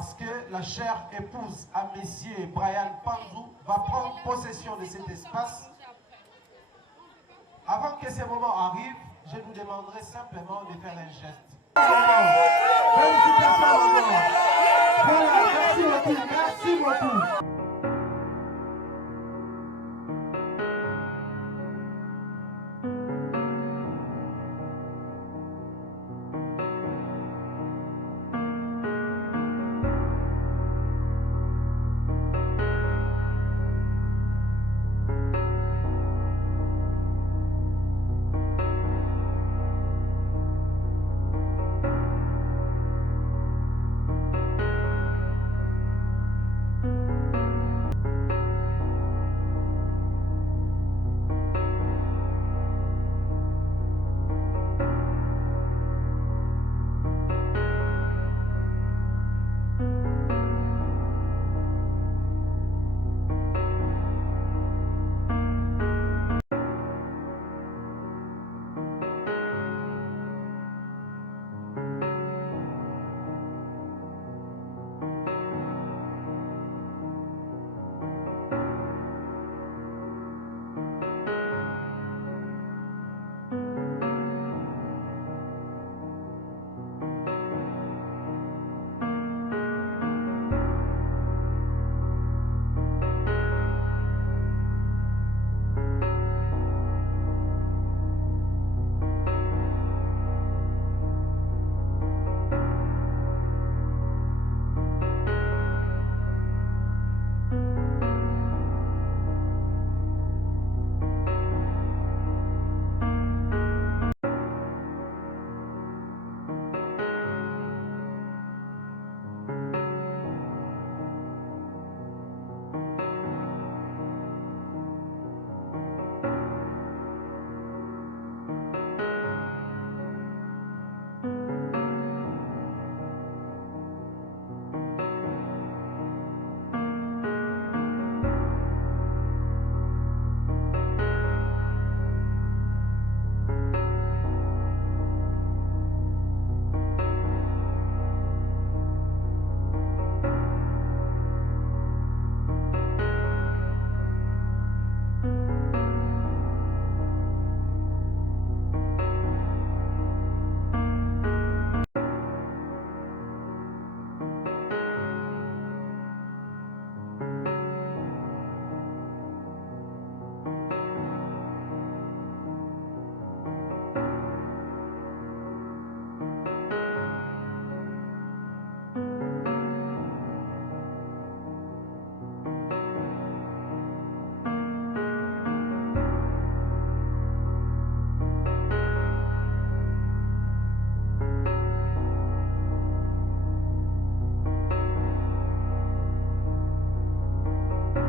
parce que la chère épouse à Monsieur Brian Panzou va prendre possession de cet espace. Avant que ce moment arrive, je vous demanderai simplement de faire un geste. Félicitations, maman. Voilà, merci beaucoup, merci beaucoup.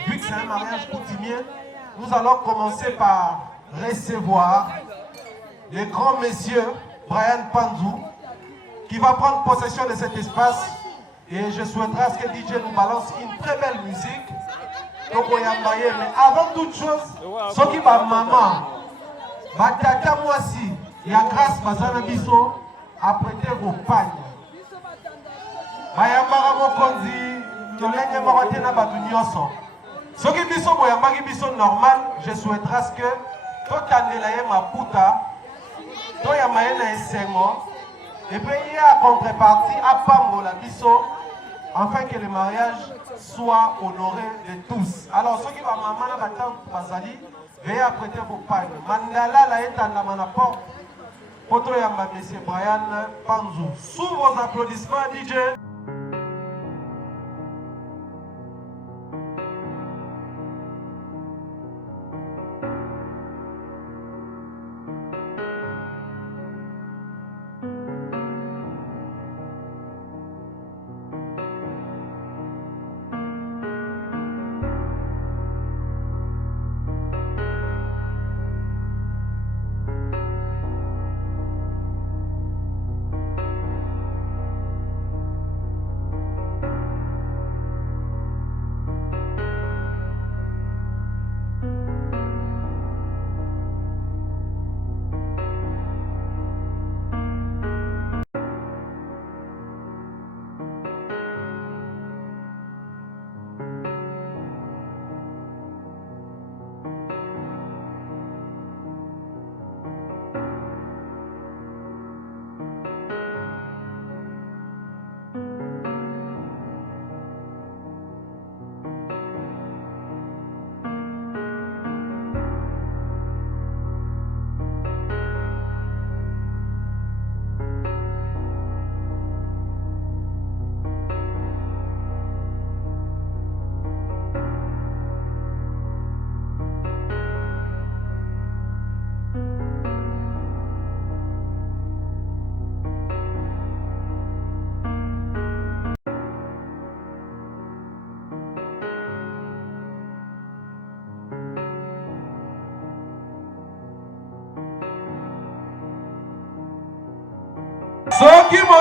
Vu que c'est un mariage coutumier, nous allons commencer par recevoir le grand monsieur Brian Panzou qui va prendre possession de cet espace et je souhaiterais à ce que DJ nous balance une très belle musique. Donc on y a marié, mais avant toute chose, ce qui va maman, batata moi si, il y a grâce bazana biso, apprêtez vos pagnes. Bayambara mokonzi, tolenye morote na batu nyonso. Ce qui biso boyambaki biso normal, je souhaiterais à ce que totandela ye maputa, toyamaye na esengo, et puis il y a contrepartie à pambola biso, afin que le mariage soit honoré de tous. Alors ceux qui vont maman na batante bazali, veuillez apprêter vos pagnes. Mandala la etanda mana porte. Poto yamba monsieur Brian Panzou. Sous vos applaudissements DJ.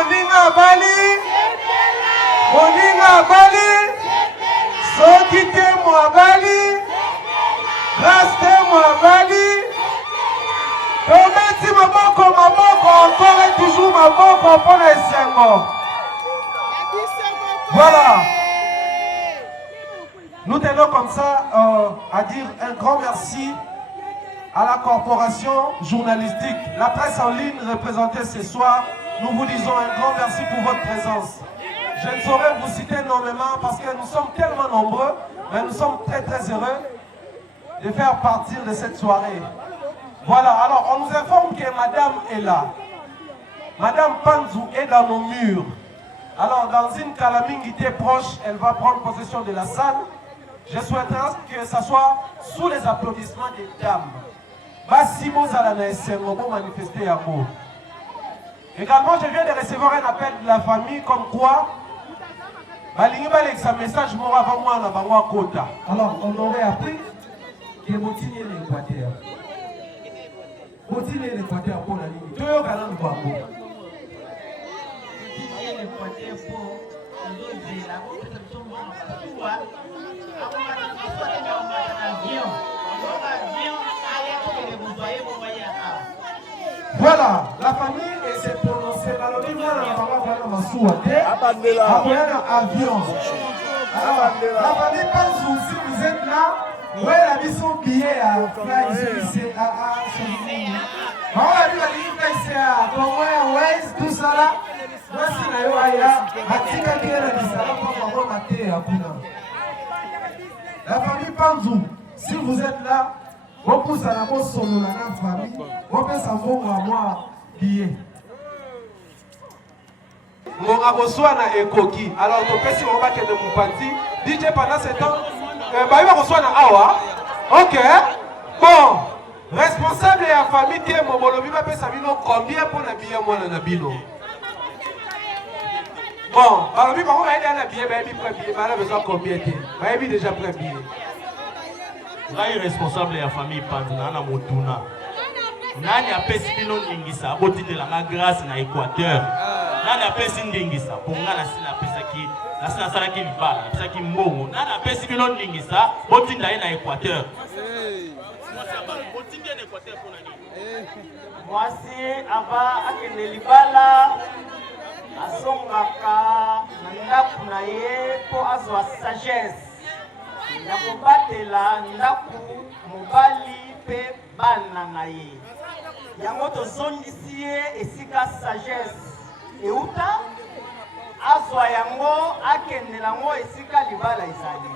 moninga bali moninga bali soki te mwabali grâce te mwabali tometi maboko encore et toujours maboko mpona esengo. Voilà. Nous tenons comme ça à dire un grand merci à la corporation journalistique, la presse en ligne représentée ce soir. Nous vous disons un grand merci pour votre présence. Je ne saurais vous citer énormément parce que nous sommes tellement nombreux, mais nous sommes très très heureux de faire partir de cette soirée. Voilà, alors on nous informe que Madame est là. Madame Panzou est dans nos murs. Alors dans une calamité proche, elle va prendre possession de la salle. Je souhaiterais que ça soit sous les applaudissements des dames. Massimo Zalana Essengo pour manifester à vous. Également, je viens de recevoir un appel de la famille comme quoi Balingi Balek sa message mort avant moi na Bangwa Kota. Alors on aurait appris que Motini est l'Équateur. Motini est l'Équateur pour la ligne. Tout le monde va vous. Voilà, la famille s'est prononcée dans le livre avion. Alors, la famille pense aussi, vous êtes là, où elle a mis son billet à fly, on a vu la ligne à Congo Airways, tout ça là. Voici la Yoaya, Atika qui est la la famille Panzou, si vous êtes là, vous poussez à la bosse solo la famille, vous pouvez savoir à moi billet. Mon abosoa na ekoki. Alors to pesi on va que de Moupati. DJ pendant ce temps, bah il va reçoit na awa. OK. Bon, responsable de la famille qui est Mobolobi va payer Sabino combien pour la billet moi na bino. Bon, alors lui par contre il a un billet, bah il prend billet, bah il a besoin combien de bah il déjà prend billet. Là il est responsable de la famille Panduna na Motuna. Nani apesi bino ndingisa botindela nga grâce na Équateur. Nani apesi ndingisa ponga na sina pesaki na sina salaki libala pesaki mbongo. Nani apesi bino ndingisa botinda ye na Équateur. Botinde na Équateur pona nini? Mwasi ava akende libala asongaka na ndaku na ye po azwa sagesse ya kobatela ndaku mobali pe bana na ye. Yango tozongisi ye esika sagesse euta azwa yango akendela yango esika libala ezali.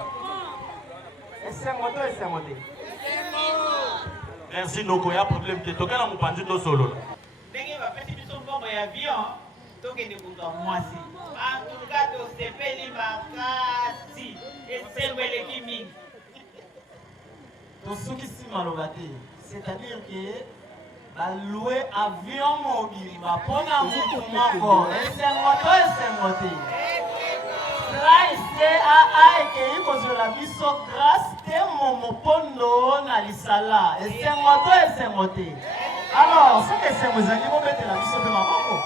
Esengo to esengo te. Merci Noko, ya problème te toka na mopanzi to solo. Ndenge bapesi biso mbongo ya avion tokende kuta mwasi. En tout cas tosepeli makasi esengo eleki mingi. Tosukisi maloba te. C'est-à-dire que baloué avion mobile bapona mutu moko esengo to esengo te. Traise a ekei kozela biso grâce te momopondo na lisala esengo to esengo te. Alors soki esengo ezali bobetela biso mpe maboko.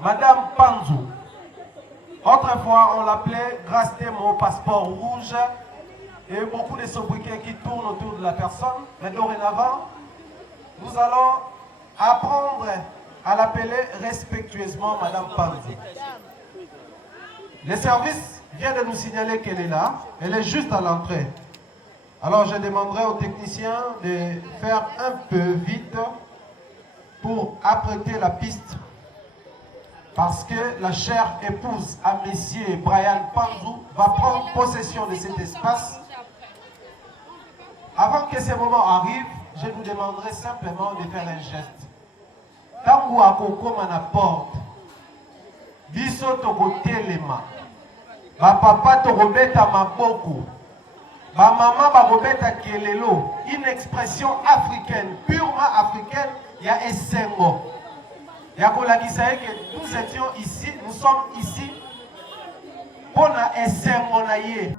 Madame Panzou, autrefois on l'appelait grâce à mon passeport rouge et beaucoup de sobriquets qui tournent autour de la personne. Mais dorénavant, nous allons apprendre à l'appeler respectueusement Madame Panzou. Le service vient de nous signaler qu'elle est là. Elle est juste à l'entrée. Alors je demanderai aux techniciens de faire un peu vite pour apprêter la piste. Parce que la chère épouse à Messier Brian Panzou va prendre possession de cet espace. Avant que ce moment arrive, je vous demanderai simplement de faire un geste. Tango akoko mana porte. Biso toko telema. Ba papa toko beta maboko. Ba maman ba beta kelelo. Une expression africaine, purement africaine, ya esengo. Que nous étions ici, nous sommes ici pour la esengo na ye.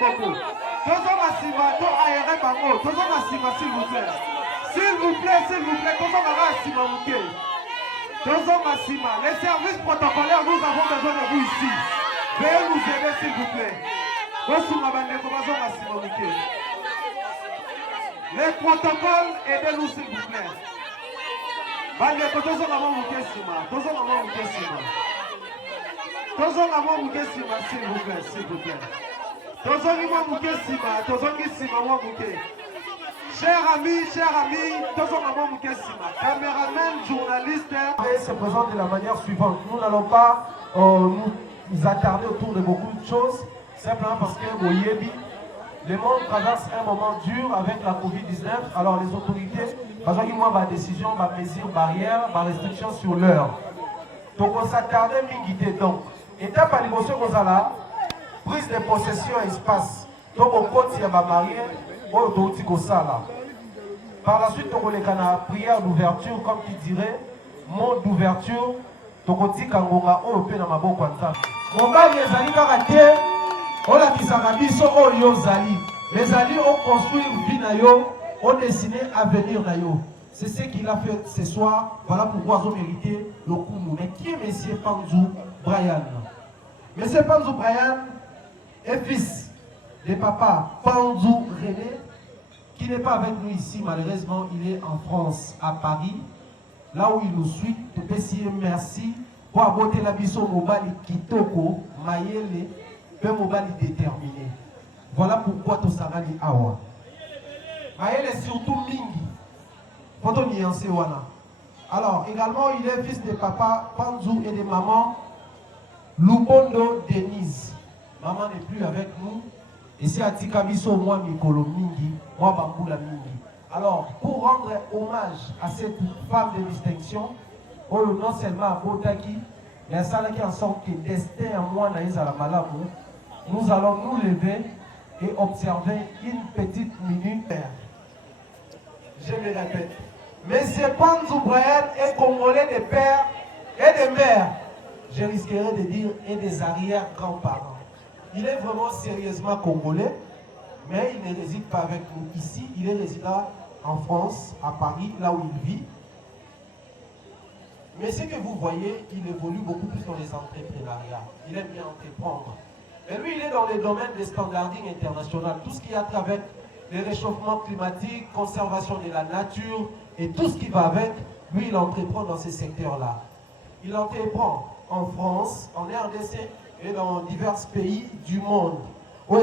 beaucoup. Tozo Massima, to aéré bango, Tozo Massima, s'il vous plaît. S'il vous plaît, Tozo Massima Mouké. Tozo Massima, les services protocolaires, nous avons besoin de vous ici. Veuillez nous aider, s'il vous plaît. Les protocoles, aidez-nous, s'il vous plaît. Tozo Maman Mouké Sima, Tozo Maman Mouké Sima. Tozo Maman Mouké Sima, s'il vous plaît, s'il vous plaît. Tozo Maman Mouké Sima, Tozo Maman Mouké. Chers amis, Tozo Maman Mouké Sima, caméraman, journaliste. Se présente de la manière suivante. Nous n'allons pas nous attarder autour de beaucoup de choses, simplement parce que le monde traverse un moment dur avec la Covid-19. Alors les autorités, parce qu'ils ont des décisions, des mesures barrières, des restrictions sur l'heure. Donc on s'attardait minguité. Donc, étape à l'émotion qu'on a là, prise de possession et espace. Donc on continue à marier, on là. Par la suite, on a la prière d'ouverture, comme qui dirait, mot d'ouverture, on a dit qu'on a peu dans ma boue comme ça. Mon gars, les alliés karaté, on a dit ça, les alliés ont construit une vie, ont dessiné l'avenir. C'est ce qu'il a fait ce soir. Voilà pourquoi ils ont mérité le coup. Mais qui est M. Panzou Brian? M. Panzou Brian est fils de papa Panzou René, qui n'est pas avec nous ici, malheureusement. Il est en France, à Paris, là où il nous suit. Merci pour aboter la biso mobile kitoko, maïele, peu mobile déterminé. Voilà pourquoi tout ça va dire awa. Maïele est surtout mingi. Alors, également, il est fils de papa Panzou et de maman Lubondo Denise. Maman n'est plus avec nous. Et c'est à Tikabiso, moi, Mikolo Mingi, moi, Bamboula Mingi. Alors, pour rendre hommage à cette femme de distinction, non seulement à Botaki, mais à celle qui en sorte que destin à moi, nous allons nous lever et observer une petite minute. Je le répète. Monsieur Panzou Brian est congolais de père et de mère. Je risquerais de dire et des arrière-grands-parents. Il est vraiment sérieusement congolais, mais il ne réside pas avec nous ici. Il est résident en France, à Paris, là où il vit. Mais ce que vous voyez, il évolue beaucoup plus dans les entrepreneuriats. Il aime bien entreprendre. Et lui, il est dans le domaine des standarding international. Tout ce qui a travers les réchauffements climatiques, conservation de la nature et tout ce qui va avec, lui, il entreprend dans ces secteurs-là. Il entreprend en France, en RDC et dans divers pays du monde. Une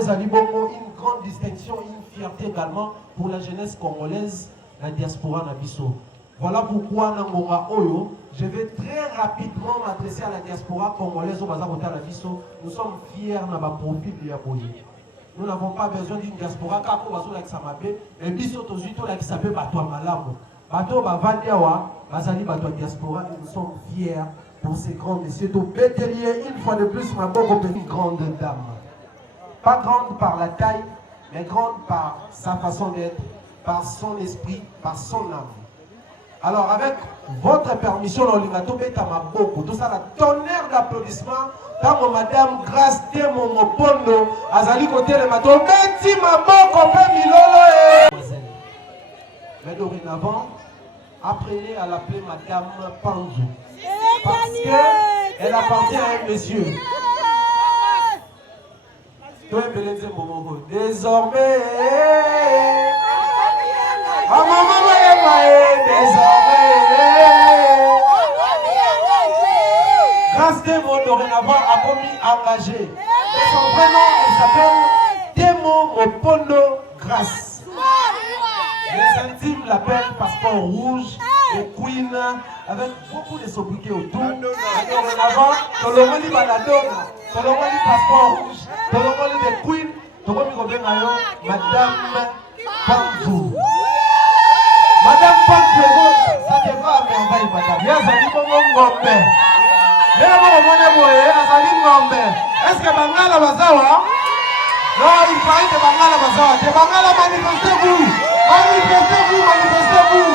grande distinction, une fierté également pour la jeunesse congolaise, la diaspora Nabiso. Voilà pourquoi je vais très rapidement m'adresser à la diaspora congolaise au Bazar Nabiso. Nous sommes fiers de notre profil de Yaboye. Nous n'avons pas besoin d'une diaspora car nous avons et biso tozuito la qui s'appelle Bato Malamu. Bato Bavandiawa, Bazali Bato Diaspora, et nous sommes fiers pour ces grands messieurs. Donc, Bételier, une fois de plus, ma bonne grande dame. Pas grande par la taille, mais grande par sa façon d'être, par son esprit, par son âme. Alors, avec votre permission, l'Olimato Betamaboko, tout ça, la tonnerre d'applaudissements. Tant madame grâce de mon pondo, Azali côté le mato, Betty Maboko, Milolo. Mais dorénavant, apprenez à l'appeler madame Panzou. Parce qu'elle appartient à un monsieur. Désormais, grâce de mon dorénavant a commis engagé. Son vrai nom, il s'appelle Demo Mopondo Grâce. Les intimes l'appellent passeport rouge et Queen avec beaucoup de sobriquets autour. Dorénavant, Tolomoni Baladona, Tolomoni passeport rouge, Tolomoni de Queen, Tolomoni Robenayo, Madame Panzou. Madame Panzou, ça te va à merveille, madame. Yazali Bongo Ngombe. Est-ce que Bangala Bazawa? Non, il paraît que Bangala Bazawa. Que Bangala, manifestez-vous. Manifestez-vous, manifestez-vous.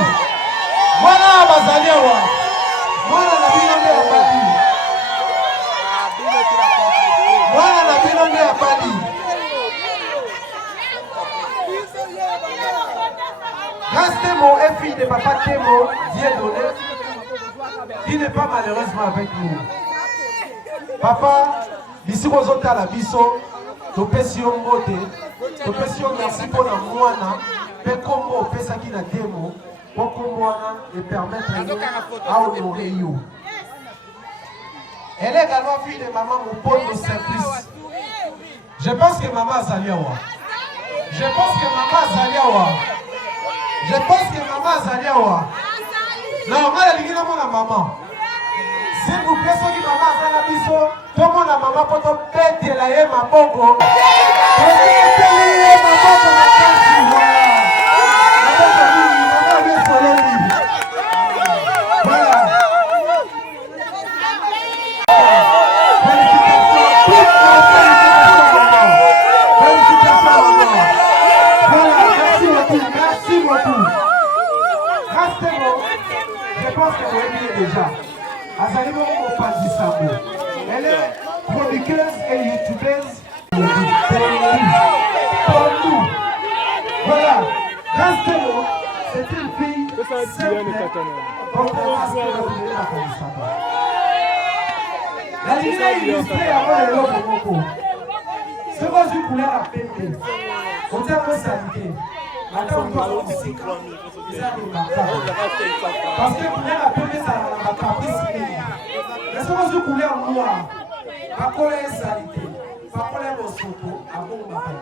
Voilà Bazaliawa. Voilà la binombe à Bali. Voilà la binombe à Bali. fille de papa Temo, Dieudonné, qui n'est pas malheureusement avec nous. Papa, ici vous êtes à la biso, tu peux si on vote, tu peux si on merci pour la moana, mais comment on fait ça qui n'a démo, pour qu'on moana et permettre à honorer you. Elle est également fille de maman Moupon de Saint-Plus. Je pense que maman Azaliawa. Je pense que maman Azaliawa. Je pense que maman Azaliawa. Non, moi la ligue mon maman. S'il vous plaît, ceux qui maman Azala biso, tout le monde a maman pour te péter la yé ma bongo. Déjà, elle est chroniqueuse et youtubeuse pour nous. Voilà, Rastelo, c'est une fille simple, contrairement à ce que vous voulez la Kalisaba. La ligne est illustrée avant le logo Moko. Ce que je voulais rappeler, au terme de sanité, maintenant on doit avoir du cycle. Parce que pour la première, ça n'a pas pris. Mais ce que je voulais en noir, pas qu'on ait salité, pas qu'on ait soto, avant on m'a fait.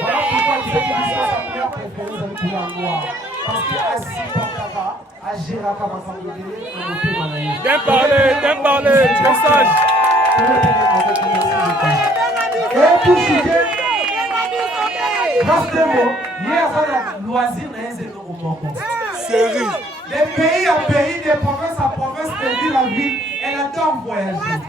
Voilà pourquoi je dis que sa première préférée, c'est le couleur noir. Parce que Assis Bakaba, à Gérard Kabasangé, on ne peut pas aller. Bien parlé, message. Et pour chuter, grâce à moi, hier, ça a loisir, mais c'est non au série. De pays à pays, de province à province, de ville à ville, elle adore voyager.